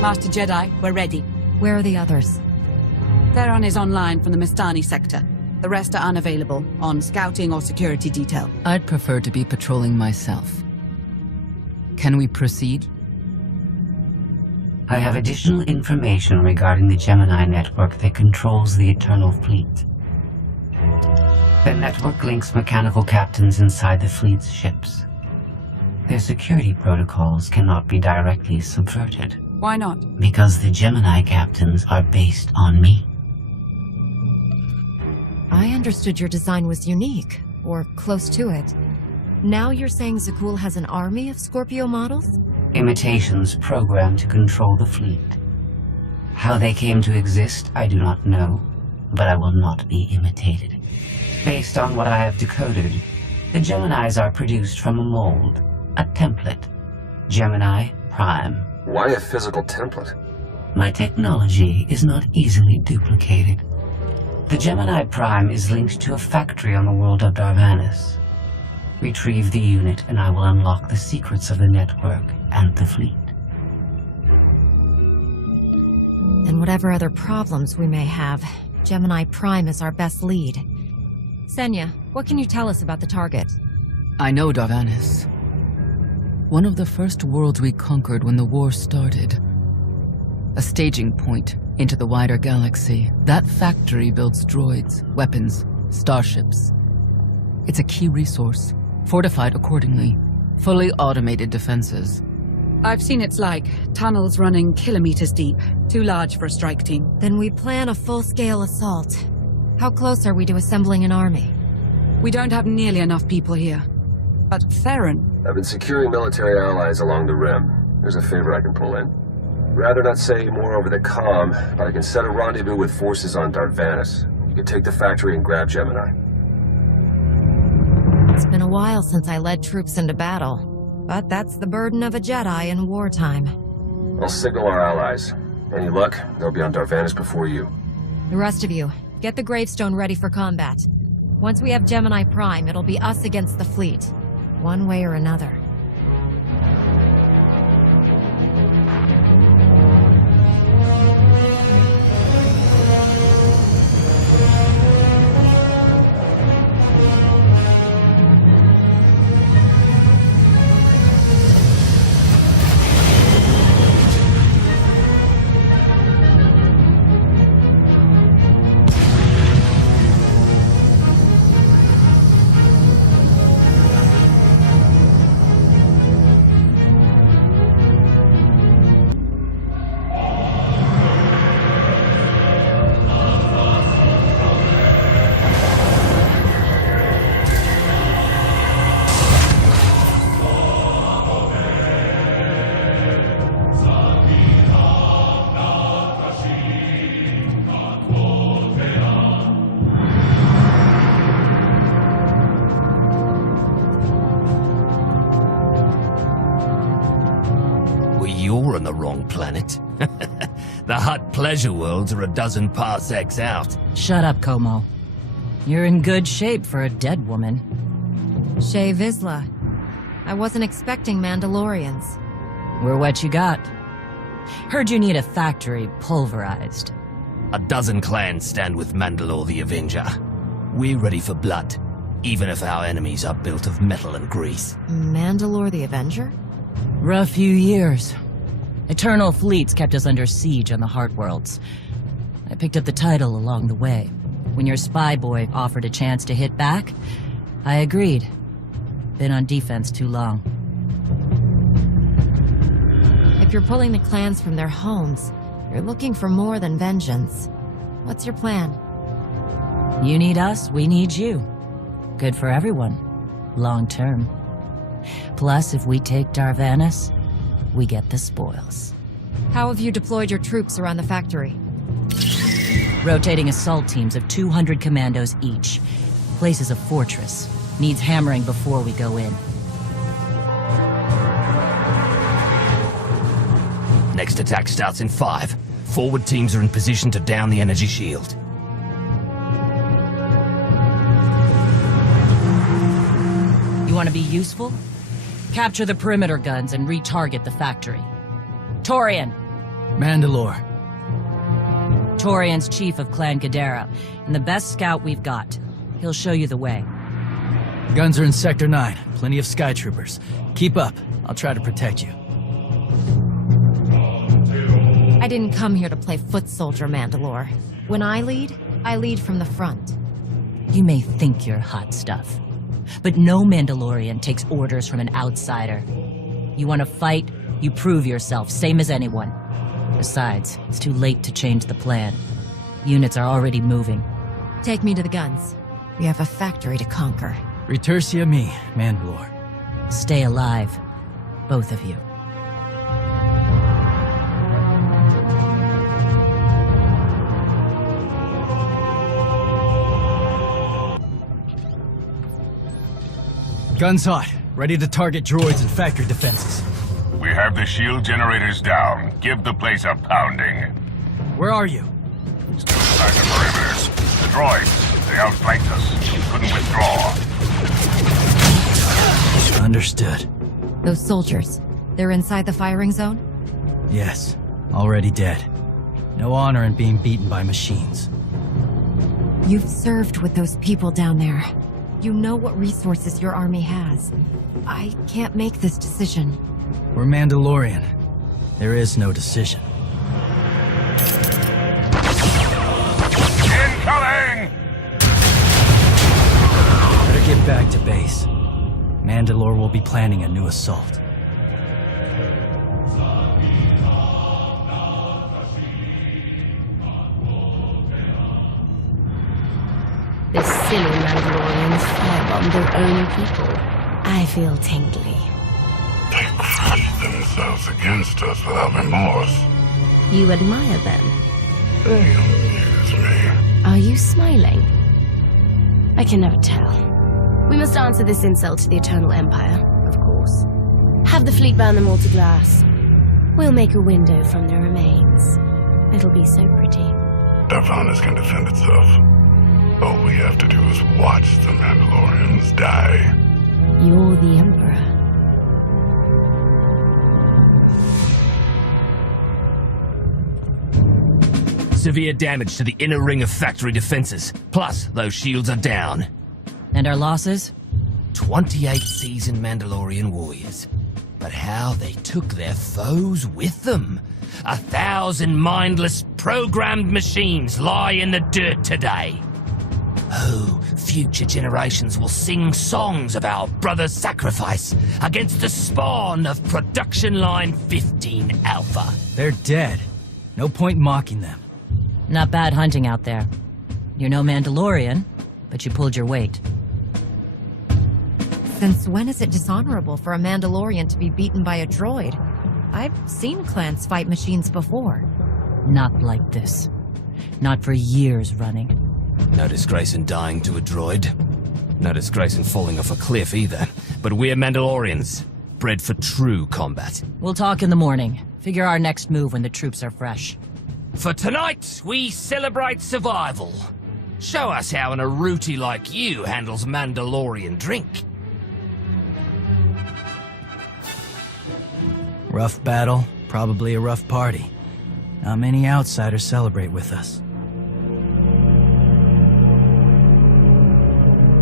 Master Jedi, we're ready. Where are the others? Theron is online from the Mistani sector. The rest are unavailable, on scouting or security detail. I'd prefer to be patrolling myself. Can we proceed? I have additional information regarding the Gemini network that controls the Eternal Fleet. The network links mechanical captains inside the fleet's ships. Their security protocols cannot be directly subverted. Why not? Because the Gemini captains are based on me. I understood your design was unique, or close to it. Now you're saying Zakul has an army of Scorpio models? Imitations programmed to control the fleet. How they came to exist, I do not know, but I will not be imitated. Based on what I have decoded, the Geminis are produced from a mold, a template. Gemini Prime. Why a physical template? My technology is not easily duplicated. The Gemini Prime is linked to a factory on the world of Darvanis. Retrieve the unit and I will unlock the secrets of the network and the fleet. And whatever other problems we may have, Gemini Prime is our best lead. Senya, what can you tell us about the target? I know Darvanis. One of the first worlds we conquered when the war started. A staging point into the wider galaxy. That factory builds droids, weapons, starships. It's a key resource, fortified accordingly. Fully automated defenses. I've seen it's like tunnels running kilometers deep, too large for a strike team. Then we plan a full-scale assault. How close are we to assembling an army? We don't have nearly enough people here. But Theron... I've been securing military allies along the rim. There's a favor I can pull in. Rather not say more over the comm, but I can set a rendezvous with forces on Darvanis. You can take the factory and grab Gemini. It's been a while since I led troops into battle, but that's the burden of a Jedi in wartime. I'll signal our allies. Any luck, they'll be on Darvanis before you. The rest of you, get the gravestone ready for combat. Once we have Gemini Prime, it'll be us against the fleet. One way or another. You're on the wrong planet. The Hutt pleasure worlds are a dozen parsecs out. Shut up, Como. You're in good shape for a dead woman. Shay Vizsla. I wasn't expecting Mandalorians. We're what you got. Heard you need a factory pulverized. A dozen clans stand with Mandalore the Avenger. We're ready for blood, even if our enemies are built of metal and grease. Mandalore the Avenger? Rough few years. Eternal fleets kept us under siege on the Heart Worlds. I picked up the title along the way. When your spy boy offered a chance to hit back, I agreed. Been on defense too long. If you're pulling the clans from their homes, you're looking for more than vengeance. What's your plan? You need us, we need you. Good for everyone. Long term. Plus, if we take Darvanis, we get the spoils. How have you deployed your troops around the factory? Rotating assault teams of 200 commandos each. Place is a fortress. Needs hammering before we go in. Next attack starts in 5. Forward teams are in position to down the energy shield. You want to be useful? Capture the perimeter guns and retarget the factory. Torian, Mandalore. Torian's chief of Clan Ghidorah, and the best scout we've got. He'll show you the way. Guns are in Sector 9. Plenty of Sky Troopers. Keep up. I'll try to protect you. I didn't come here to play foot soldier, Mandalore. When I lead from the front. You may think you're hot stuff, but no Mandalorian takes orders from an outsider. You want to fight, you prove yourself, same as anyone. Besides, it's too late to change the plan. Units are already moving. Take me to the guns. We have a factory to conquer. Retursia me, Mandalore. Stay alive, both of you. Guns hot. Ready to target droids and factory defenses. We have the shield generators down. Give the place a pounding. Where are you? Still inside the perimeters. The droids, they outflanked us. Couldn't withdraw. Understood. Those soldiers, they're inside the firing zone? Yes. Already dead. No honor in being beaten by machines. You've served with those people down there. You know what resources your army has. I can't make this decision. We're Mandalorian. There is no decision. Incoming! Better get back to base. Mandalore will be planning a new assault. The silly Mandalorians firebomb their own people. I feel tingly. They crushed themselves against us without remorse. You admire them. They amuse me. Are you smiling? I can never tell. We must answer this insult to the Eternal Empire, of course. Have the fleet burn them all to glass. We'll make a window from their remains. It'll be so pretty. Darvanus can defend itself. All we have to do is watch the Mandalorians die. You're the Emperor. Severe damage to the inner ring of factory defenses. Plus, those shields are down. And our losses? 28 seasoned Mandalorian warriors. But how they took their foes with them. 1,000 mindless, programmed machines lie in the dirt today. Oh, future generations will sing songs of our brother's sacrifice against the spawn of Production Line 15 Alpha. They're dead. No point mocking them. Not bad hunting out there. You're no Mandalorian, but you pulled your weight. Since when is it dishonorable for a Mandalorian to be beaten by a droid? I've seen clans fight machines before. Not like this. Not for years running. No disgrace in dying to a droid. No disgrace in falling off a cliff either. But we're Mandalorians, bred for true combat. We'll talk in the morning. Figure our next move when the troops are fresh. For tonight, we celebrate survival. Show us how an Aruti like you handles Mandalorian drink. Rough battle, probably a rough party. Not many outsiders celebrate with us.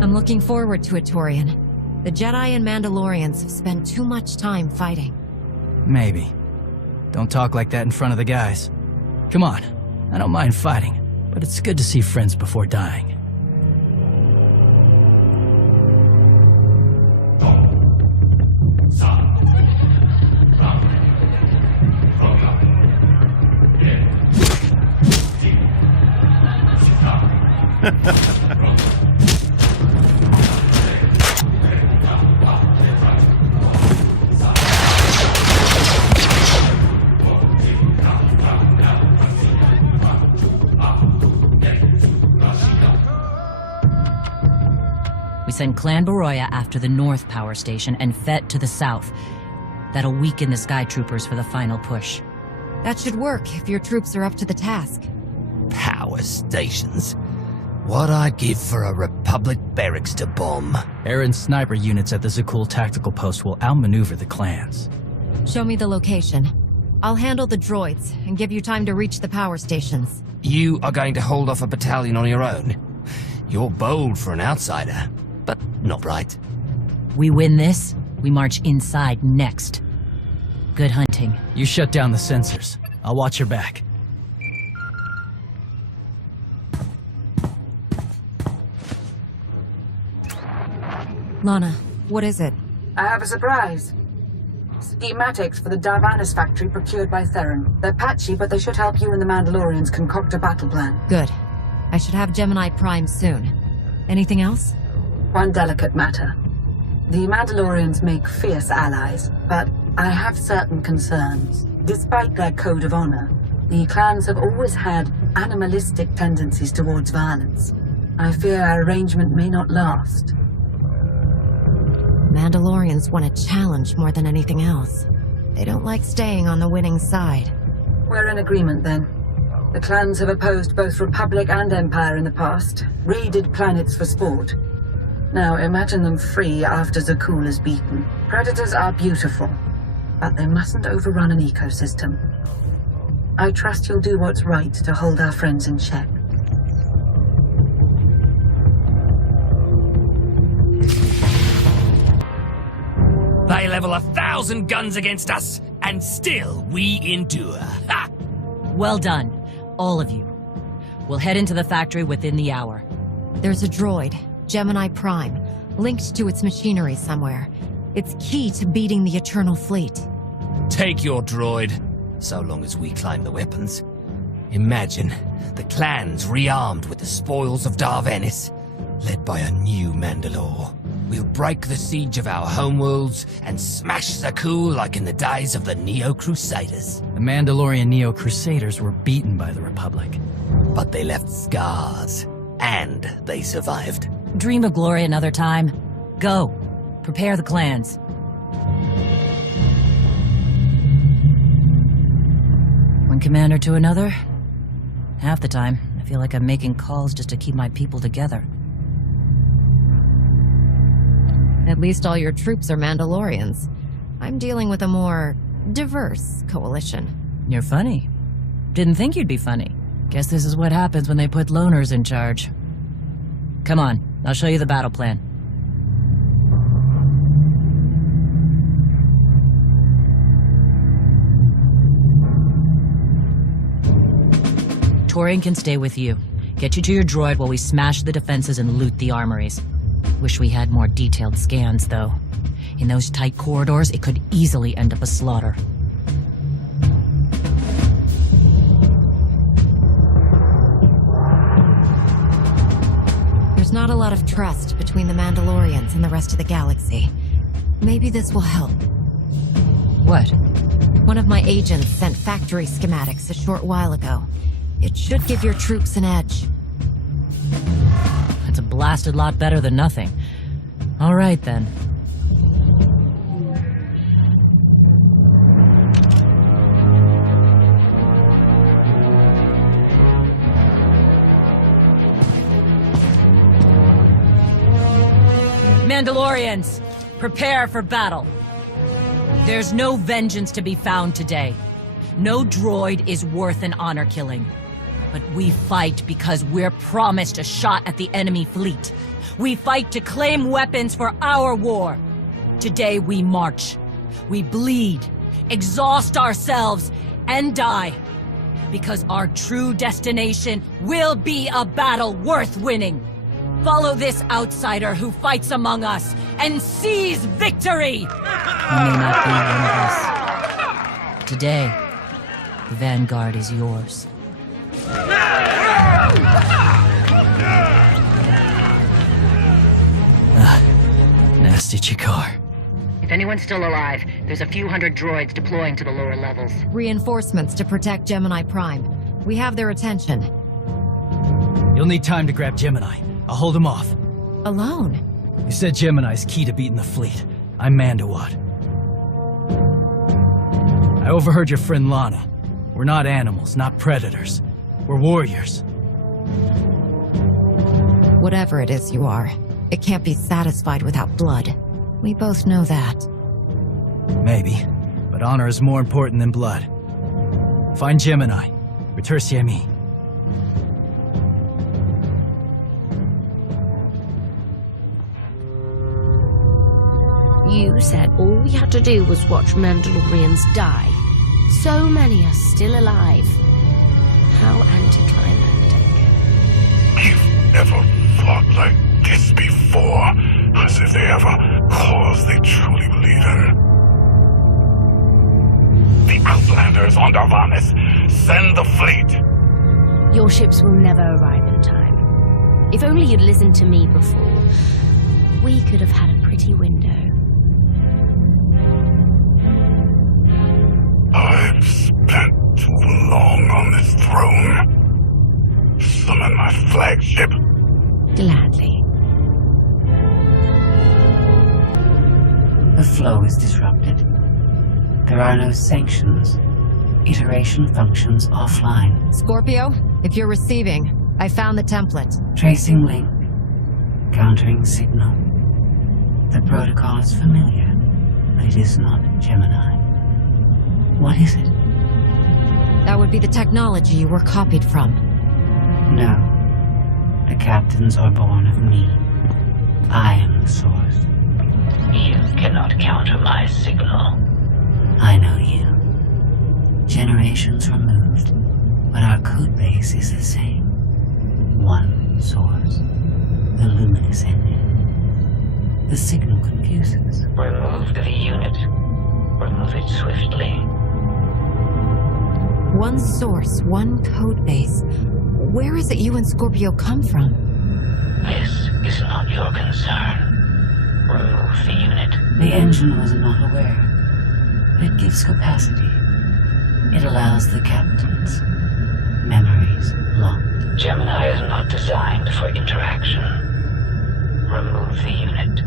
I'm looking forward to it, Torian. The Jedi and Mandalorians have spent too much time fighting. Maybe. Don't talk like that in front of the guys. Come on, I don't mind fighting, but it's good to see friends before dying. We send Clan Baroya after the North Power Station and Fett to the south. That'll weaken the Sky Troopers for the final push. That should work if your troops are up to the task. Power stations. What I'd give for a Republic barracks to bomb. Aaron's sniper units at the Zakul tactical post will outmaneuver the clans. Show me the location. I'll handle the droids and give you time to reach the power stations. You are going to hold off a battalion on your own? You're bold for an outsider, but not right. We win this, we march inside next. Good hunting. You shut down the sensors. I'll watch your back. Lana, what is it? I have a surprise. Schematics for the Darvanis factory procured by Theron. They're patchy, but they should help you and the Mandalorians concoct a battle plan. Good. I should have Gemini Prime soon. Anything else? One delicate matter. The Mandalorians make fierce allies, but I have certain concerns. Despite their code of honor, the clans have always had animalistic tendencies towards violence. I fear our arrangement may not last. Mandalorians want a challenge more than anything else. They don't like staying on the winning side. We're in agreement then. The clans have opposed both Republic and Empire in the past, raided planets for sport. Now imagine them free after Zakul is beaten. Predators are beautiful, but they mustn't overrun an ecosystem. I trust you'll do what's right to hold our friends in check. They level 1,000 guns against us, and still we endure. Ha! Well done, all of you. We'll head into the factory within the hour. There's a droid, Gemini Prime, linked to its machinery somewhere. It's key to beating the Eternal Fleet. Take your droid, so long as we climb the weapons. Imagine the clans rearmed with the spoils of Darvanis, led by a new Mandalore. We'll break the siege of our homeworlds and smash Zakul like in the days of the Neo-Crusaders. The Mandalorian Neo-Crusaders were beaten by the Republic. But they left scars, and they survived. Dream of glory another time. Go. Prepare the clans. One commander to another. Half the time, I feel like I'm making calls just to keep my people together. At least all your troops are Mandalorians. I'm dealing with a more diverse coalition. You're funny. Didn't think you'd be funny. Guess this is what happens when they put loners in charge. Come on, I'll show you the battle plan. Torian can stay with you. Get you to your droid while we smash the defenses and loot the armories. Wish we had more detailed scans, though. In those tight corridors, it could easily end up a slaughter. There's not a lot of trust between the Mandalorians and the rest of the galaxy. Maybe this will help. What? One of my agents sent factory schematics a short while ago. It should give your troops an edge. That's a blasted lot better than nothing. All right, then. Mandalorians, prepare for battle. There's no vengeance to be found today. No droid is worth an honor killing. But we fight because we're promised a shot at the enemy fleet. We fight to claim weapons for our war. Today we march. We bleed, exhaust ourselves, and die. Because our true destination will be a battle worth winning. Follow this outsider who fights among us and seize victory! You may not be one of us. Today, the Vanguard is yours. Nasty Chikar. If anyone's still alive, there's a few hundred droids deploying to the lower levels. Reinforcements to protect Gemini Prime. We have their attention. You'll need time to grab Gemini. I'll hold him off. Alone? You said Gemini's key to beating the fleet. I'm Mandawad. I overheard your friend Lana. We're not animals, not predators. We're warriors. Whatever it is you are, it can't be satisfied without blood. We both know that. Maybe, but honor is more important than blood. Find Gemini. Retursi ami. You said all we had to do was watch Mandalorians die. So many are still alive. How anticlimactic. You've never fought like this before, as if they have a cause they truly believe in. The Outlanders on Darvanis, send the fleet! Your ships will never arrive in time. If only you'd listened to me before, we could have had a pretty window. I've spent too long on this throne. Summon my flagship. Gladly. The flow is disrupted. There are no sanctions. Iteration functions offline. Scorpio, if you're receiving, I found the template. Tracing link. Countering signal. The protocol is familiar, but it is not Gemini. What is it? That would be the technology you were copied from. No. The captains are born of me. I am the source. You cannot counter my signal. I know you. Generations removed, but our code base is the same. One source. The luminous engine. The signal confuses. Remove the unit. Remove it swiftly. One source, one code base. Where is it you and Scorpio come from? This is not your concern. Remove the unit. The engine was not aware. It gives capacity. It allows the captains. Memories locked. Gemini is not designed for interaction. Remove the unit.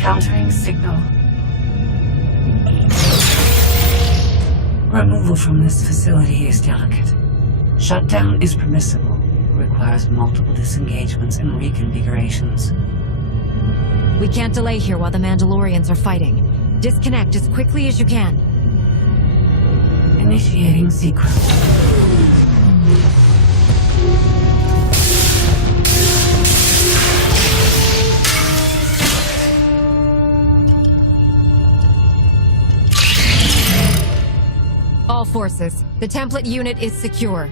Countering signal. Removal from this facility is delicate. Shutdown is permissible. Requires multiple disengagements and reconfigurations. We can't delay here while the Mandalorians are fighting. Disconnect as quickly as you can. Initiating sequence. All forces, the template unit is secure.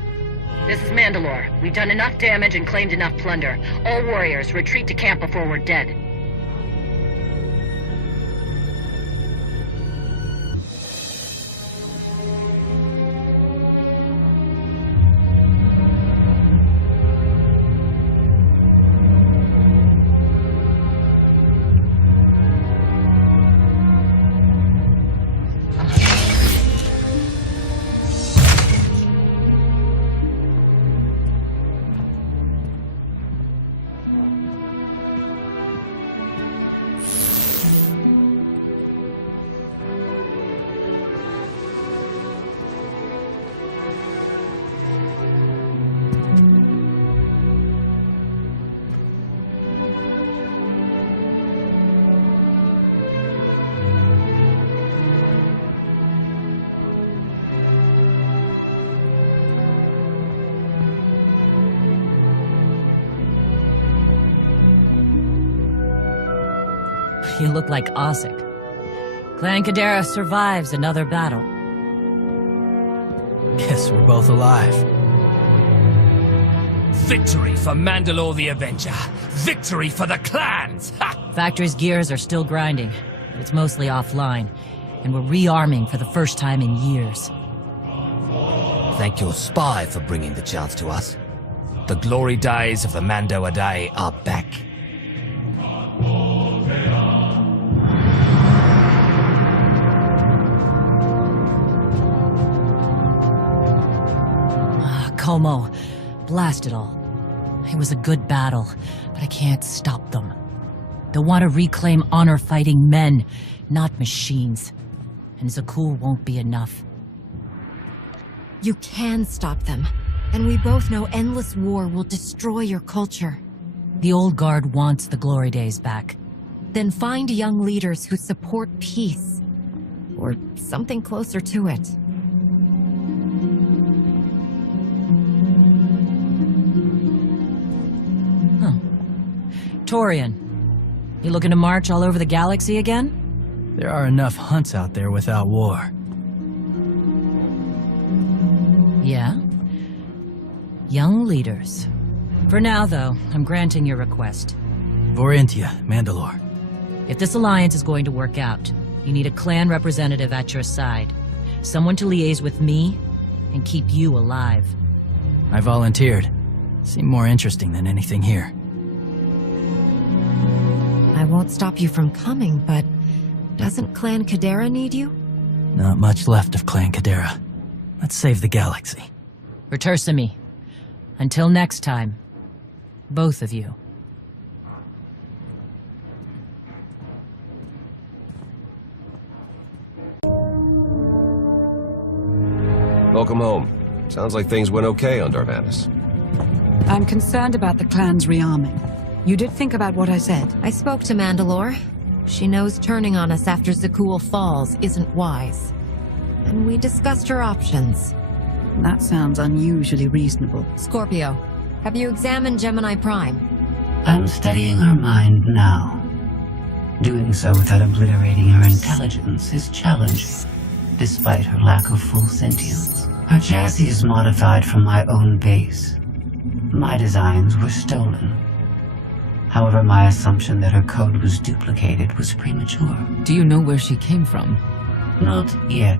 This is Mandalore. We've done enough damage and claimed enough plunder. All warriors, retreat to camp before we're dead. You look like Osik. Clan Kadera survives another battle. Guess we're both alive. Victory for Mandalore the Avenger! Victory for the clans! Ha! Factory's gears are still grinding, but it's mostly offline, and we're rearming for the first time in years. Thank your spy for bringing the chance to us. The glory days of the Mando Adai are back. Como, blast it all. It was a good battle, but I can't stop them. They want to reclaim honor-fighting men, not machines. And Zakuul won't be enough. You can stop them, and we both know endless war will destroy your culture. The old guard wants the glory days back. Then find young leaders who support peace. Or something closer to it. Praetorian. You looking to march all over the galaxy again? There are enough hunts out there without war. Yeah? Young leaders. For now, though, I'm granting your request. Vorentia, Mandalore. If this alliance is going to work out, you need a clan representative at your side. Someone to liaise with me and keep you alive. I volunteered. Seemed more interesting than anything here. I won't stop you from coming, but doesn't Clan Kadera need you? Not much left of Clan Kadera. Let's save the galaxy. Retursamy. Until next time, both of you. Welcome home. Sounds like things went okay on Darvanis. I'm concerned about the clan's rearming. You did think about what I said? I spoke to Mandalore. She knows turning on us after Zakul falls isn't wise. And we discussed her options. That sounds unusually reasonable. Scorpio, have you examined Gemini Prime? I'm studying her mind now. Doing so without obliterating her intelligence is challenging, despite her lack of full sentience. Her chassis is modified from my own base. My designs were stolen. However, my assumption that her code was duplicated was premature. Do you know where she came from? Not yet.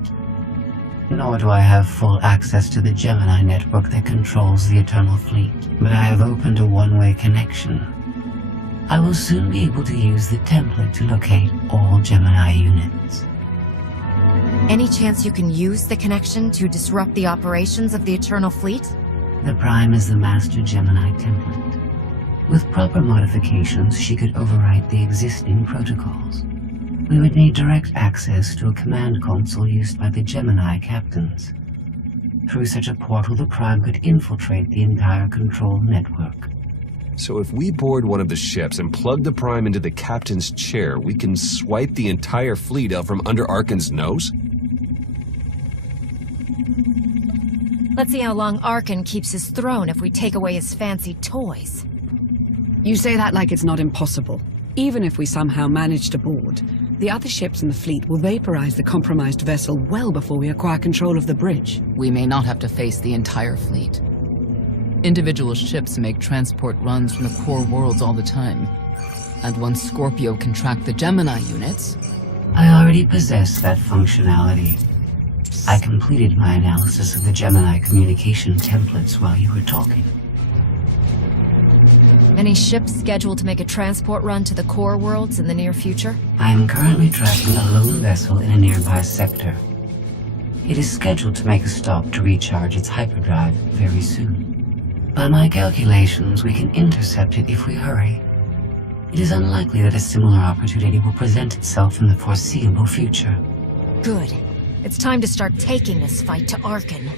Nor do I have full access to the Gemini network that controls the Eternal Fleet. But I have opened a one-way connection. I will soon be able to use the template to locate all Gemini units. Any chance you can use the connection to disrupt the operations of the Eternal Fleet? The Prime is the Master Gemini template. With proper modifications, she could overwrite the existing protocols. We would need direct access to a command console used by the Gemini captains. Through such a portal, the Prime could infiltrate the entire control network. So if we board one of the ships and plug the Prime into the captain's chair, we can swipe the entire fleet out from under Arkan's nose? Let's see how long Arkan keeps his throne if we take away his fancy toys. You say that like it's not impossible. Even if we somehow manage to board, the other ships in the fleet will vaporize the compromised vessel well before we acquire control of the bridge. We may not have to face the entire fleet. Individual ships make transport runs from the core worlds all the time. And once Scorpio can track the Gemini units... I already possess that functionality. I completed my analysis of the Gemini communication templates while you were talking. Any ships scheduled to make a transport run to the core worlds in the near future? I am currently tracking a lone vessel in a nearby sector. It is scheduled to make a stop to recharge its hyperdrive very soon. By my calculations, we can intercept it if we hurry. It is unlikely that a similar opportunity will present itself in the foreseeable future. Good. It's time to start taking this fight to Arkan.